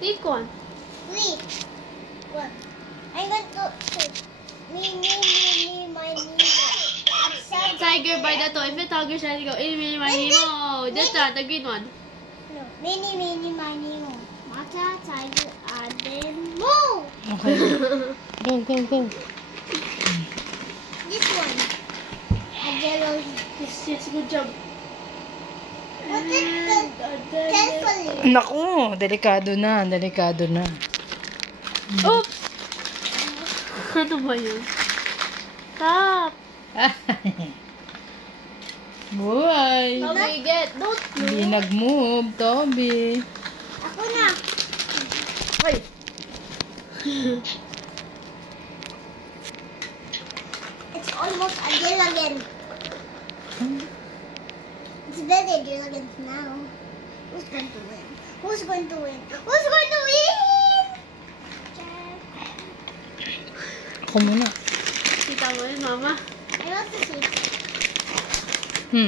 Take one. Wait. What? I'm going to me, my Tiger by the toy. If the tiger says go, mini, miny, mo. Just that, the green one. No. Mini, miny, mo. Mata, tiger, and then mo. Okay. Go. This one. A yellow. Yes, good job. What is the carefully? Naku, delikado na. Oops! Ano ba yun? Stop! Buhay. Toby, get! Don't Hindi nag-move, Toby. Ako na. Hoy! It's almost a yellow again. It's very yellow now. Who's going to win? Who's going to win? Who's going to win? Ako muna. Kita mo yun, mama. I want to see.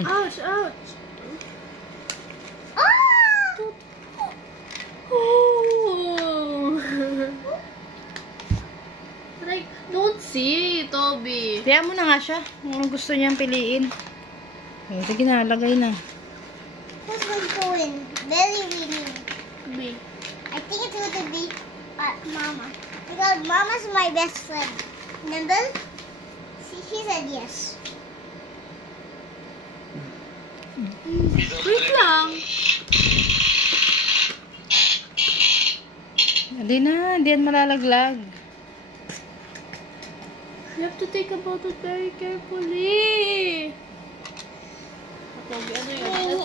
Ouch! Ouch! Ah! Oh! Like, don't see, Toby. Kaya mo na nga siya. Kung gusto niyang piliin. Okay, sige na, lagay na. Who's going to win? Very winning. Me. I think it's going to be Mama. Because Mama's my best friend. Remember? See, she said yes. Wait lang. Hindi na, hindi yan malalaglag. You have to think about it very carefully. Toby, ano yun?